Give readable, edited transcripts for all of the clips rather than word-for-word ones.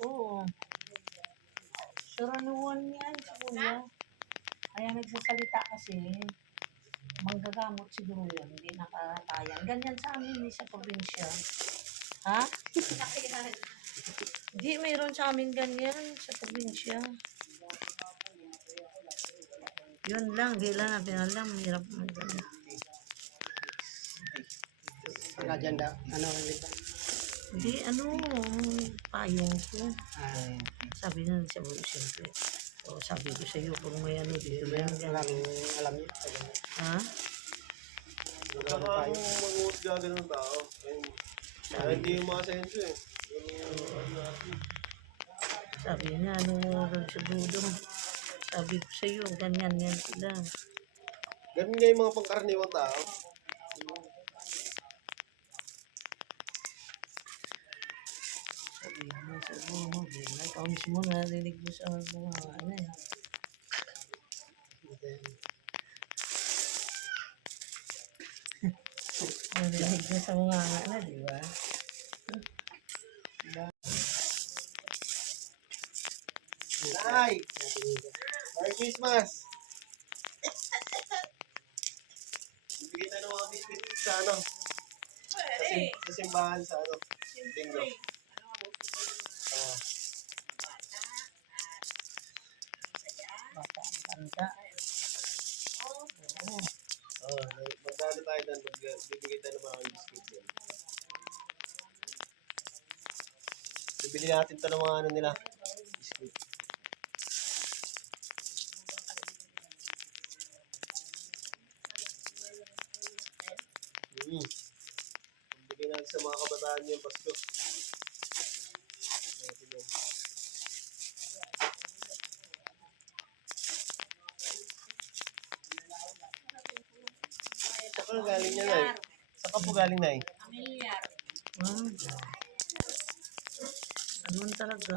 Oo. Suranuan yan si Kuya. Kaya nagsasalita kasi, manggagamot siguro yun, hindi nakatayan. Ganyan sa amin sa probinsya. Ha? Hindi, mayroon sa amin ganyan sa probinsya. Yun lang, di lang natin alam. Hirap mo ganyan. Wala dyan daw. Ano ulit? Hindi, payong ko. Sabi na siya, siyempre. O, sabi ko sa iyo, kung may dito ba yan? Alam niyo. Ha? Saka kung mag-uot gagawin ng tao, hindi yung mga senso eh. Sabi niya, nagsabudo. Sabi ko sa iyo, ganyan yan sila. Ganun nga yung mga pangkaraniwang tao. Sabi niya, ikaw mismo narinig mo sa mga narinig mo sa mga di ba? Nay! Merry Christmas! Bibigyan tayo ng mga biscuit sa sa simbahan sa Linggo. Bata ang tanda. Magdalo tayo doon, bibigay tayo ng mga biscuit doon. Bibili natin ito ng mga nila, biscuit. Bibigay natin sa mga kabataan yung Pasko. Saan galing niya, Nay? Saan ka po galing, Nay? Amilyar. Ano talaga?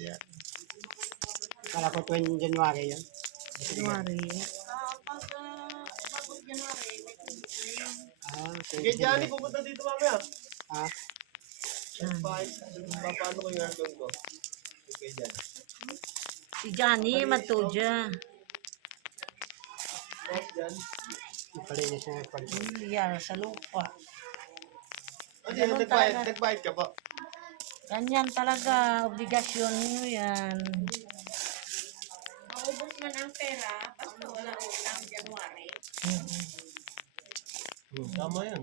Yeah. Kala ko 20 January yun. January. Bago January, may tuloy. Sige, Johnny, pupunta dito mamaya. Paano ko yung aircon ko? Okay, dyan. Si Johnny, matudya. Dyan. Palinis na nagpalinis. Yan, sa lupa. Ano, nagbayad ka po? Ganyan talaga, obligasyon nyo yan. Maubos man ang pera, basta wala utang January. Tama yan.